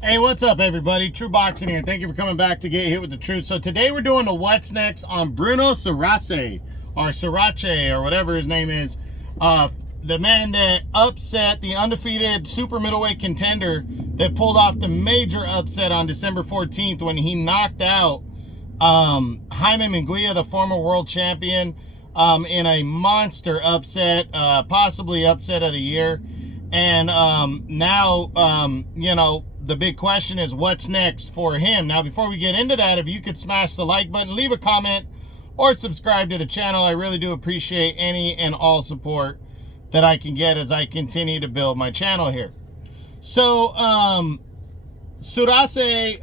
Hey, what's up, everybody? True Boxing here. Thank you for coming back to Get Hit with the Truth. So today we're doing the What's Next on Bruno Surace, or Surace, or whatever his name is. The man that upset the undefeated super middleweight contender that pulled off the major upset on December 14th when he knocked out Jaime Munguia, the former world champion, in a monster upset, possibly upset of the year. And now, you know, the big question is what's next for him. Now, before we get into that, if you could smash the like button, leave a comment, or subscribe to the channel. I really do appreciate any and all support that I can get as I continue to build my channel here. So, Surace,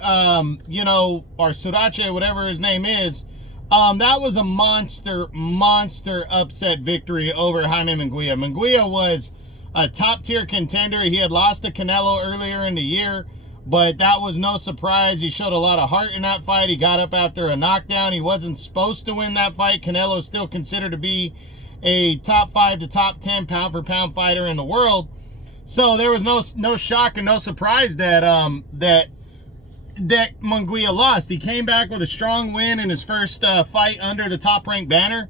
you know, or Surace, whatever his name is, that was a monster upset victory over Jaime Munguia. Munguia was a top-tier contender. He had lost to Canelo earlier in the year, but that was no surprise. He showed a lot of heart in that fight. He got up after a knockdown. He wasn't supposed to win that fight. Canelo is still considered to be a top 5 to top 10 pound-for-pound fighter in the world. So there was no shock and no surprise that that Munguia lost. He came back with a strong win in his first fight under the top-ranked banner,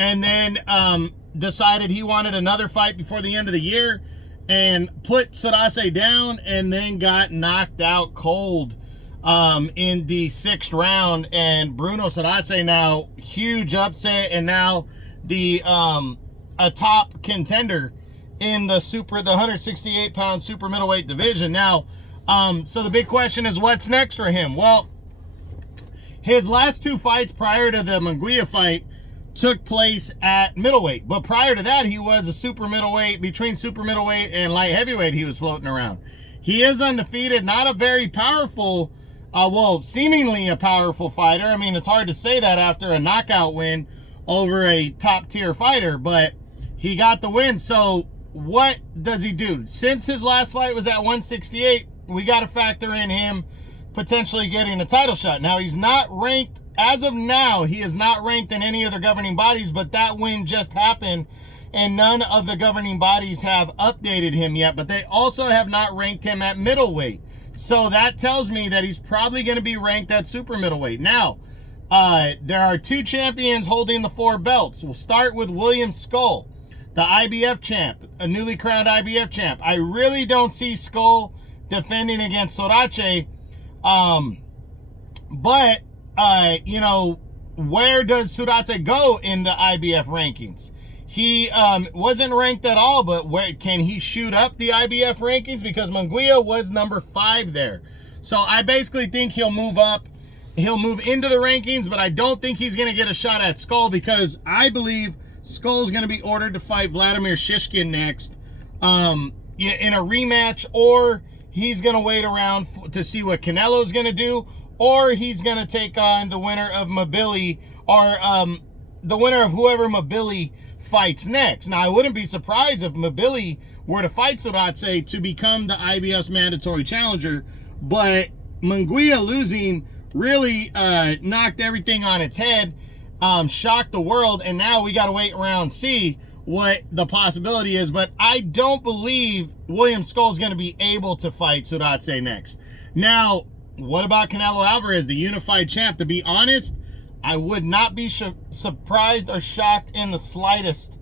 and then decided he wanted another fight before the end of the year and put Surace down, and then got knocked out cold in the 6th round. And Bruno Surace now, huge upset, and now the a top contender in the 168-pound super middleweight division. Now, so the big question is what's next for him? Well, his last 2 fights prior to the Munguia fight took place at middleweight, but prior to that he was a super middleweight. Between super middleweight and light heavyweight he was floating around. He is undefeated, not a very powerful, well, seemingly a powerful fighter. I mean, it's hard to say that after a knockout win over a top tier fighter, but he got the win. So what does he do? Since his last fight was at 168, we got to factor in him potentially getting a title shot. Now, he's not ranked. As of now, he is not ranked in any of the governing bodies, but that win just happened, and none of the governing bodies have updated him yet, but they also have not ranked him at middleweight. So that tells me that he's probably going to be ranked at super middleweight. Now, there are 2 champions holding the 4 belts. We'll start with William Skull, the IBF champ, a newly crowned IBF champ. I really don't see Skull defending against Surace, but you know, where does Surace go in the IBF rankings? He wasn't ranked at all, but where can he shoot up the IBF rankings? Because Munguia was number 5 there. So I basically think he'll move up. He'll move into the rankings, but I don't think he's going to get a shot at Skull, because I believe Skull's going to be ordered to fight Vladimir Shishkin next in a rematch, or he's going to wait around to see what Canelo's going to do, or he's going to take on the winner of Mabili, or the winner of whoever Mabili fights next. Now, I wouldn't be surprised if Mabili were to fight Surace to become the IBF's mandatory challenger, but Munguia losing really knocked everything on its head, shocked the world, and now we got to wait around and see what the possibility is. But I don't believe William Skull's going to be able to fight Surace next. Now, what about Canelo Alvarez, the unified champ? To be honest, I would not be surprised or shocked in the slightest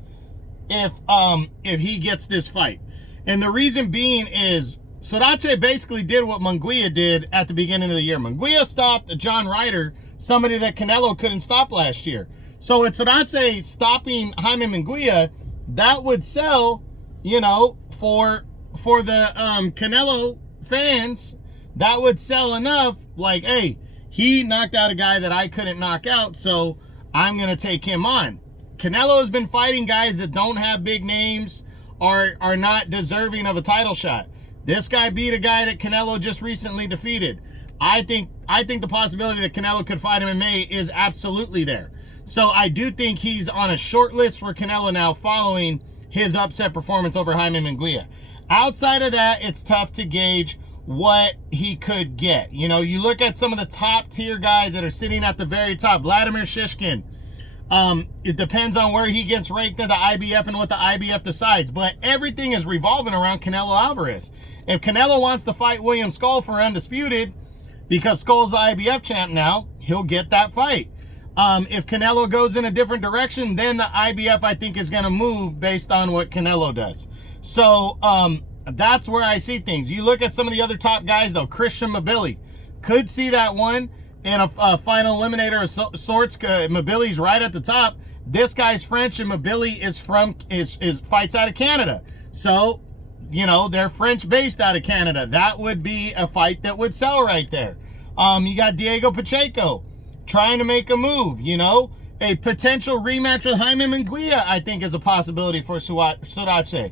if he gets this fight. And the reason being is Surace basically did what Munguia did at the beginning of the year. Munguia stopped John Ryder, somebody that Canelo couldn't stop last year. So with Surace stopping Jaime Munguia, that would sell, you know, for the Canelo fans, that would sell enough, like, hey, he knocked out a guy that I couldn't knock out, so I'm going to take him on. Canelo has been fighting guys that don't have big names or are not deserving of a title shot. This guy beat a guy that Canelo just recently defeated. I think the possibility that Canelo could fight him in May is absolutely there. So I do think he's on a short list for Canelo now, following his upset performance over Jaime Munguia. Outside of that, it's tough to gauge what he could get. You know, you look at some of the top tier guys that are sitting at the very top. Vladimir Shishkin, It depends on where he gets ranked in the IBF and what the IBF decides. But everything is revolving around Canelo Alvarez. If Canelo wants to fight William Skull for undisputed, because Skull's the IBF champ now, he'll get that fight. If Canelo goes in a different direction, then the IBF, I think, is going to move based on what Canelo does. So that's where I see things. You look at some of the other top guys, though. Christian Mabili could see that one in a final eliminator of sorts. Mabili's right at the top. This guy's French, and Mabili is fights out of Canada. So, you know, they're French-based out of Canada. That would be a fight that would sell right there. You got Diego Pacheco trying to make a move, you know. A potential rematch with Jaime Munguia, I think, is a possibility for Surace.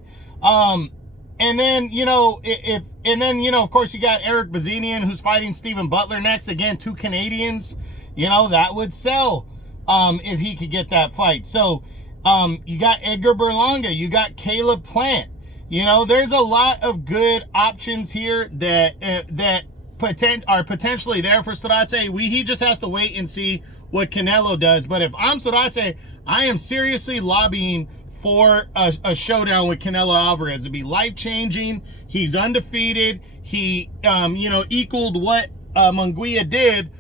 And then, you know, of course, you got Eric Bazinian, who's fighting Stephen Butler next. Again, 2 Canadians. You know, that would sell if he could get that fight. So, you got Edgar Berlanga. You got Caleb Plant. You know, there's a lot of good options here that are potentially there for Surace. He just has to wait and see what Canelo does. But if I'm Surace, I am seriously lobbying for a showdown with Canelo Alvarez. It'd be life-changing. He's undefeated. He, you know, equaled what Munguia did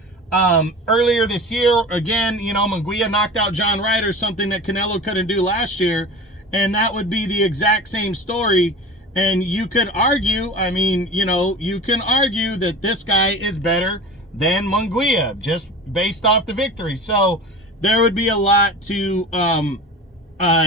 earlier this year. Again, you know, Munguia knocked out John Ryder, something that Canelo couldn't do last year. And that would be the exact same story. And you could argue, I mean, you know, you can argue that this guy is better than Munguia just based off the victory. So there would be a lot to,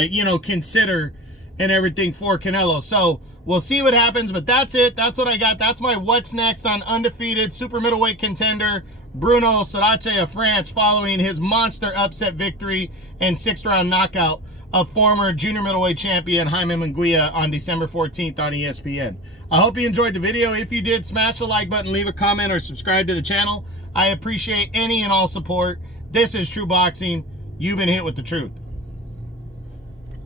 you know, consider and everything for Canelo. So we'll see what happens, but that's it. That's what I got. That's my what's next on Undefeated Super Middleweight Contender Bruno Surace of France, following his monster upset victory and 6th-round knockout of former junior middleweight champion Jaime Munguia on December 14th on ESPN. I hope you enjoyed the video. If you did, smash the like button, leave a comment, or subscribe to the channel. I appreciate any and all support. This is True Boxing. You've been hit with the truth.